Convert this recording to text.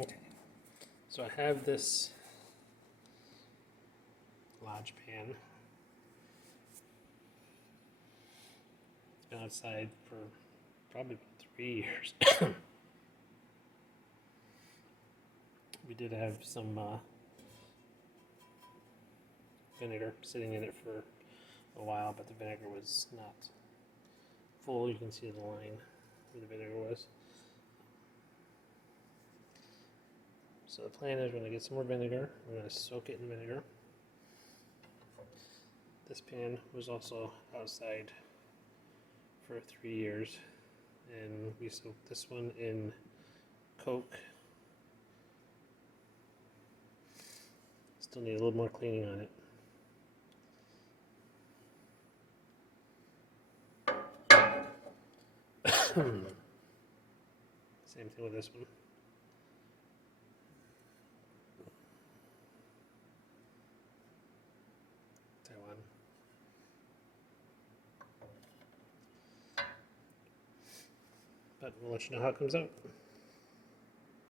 Okay. So I have this Lodge pan. It's been outside for probably about 3 years. We did have some vinegar sitting in it for a while, but the vinegar was not full. You can see the line where the vinegar was. So the plan is we're going to get some more vinegar. We're going to soak it in vinegar. This pan was also outside for 3 years, and we soaked this one in Coke. Still need a little more cleaning on it. Same thing with this one. Taiwan. But we'll let you know how it comes out.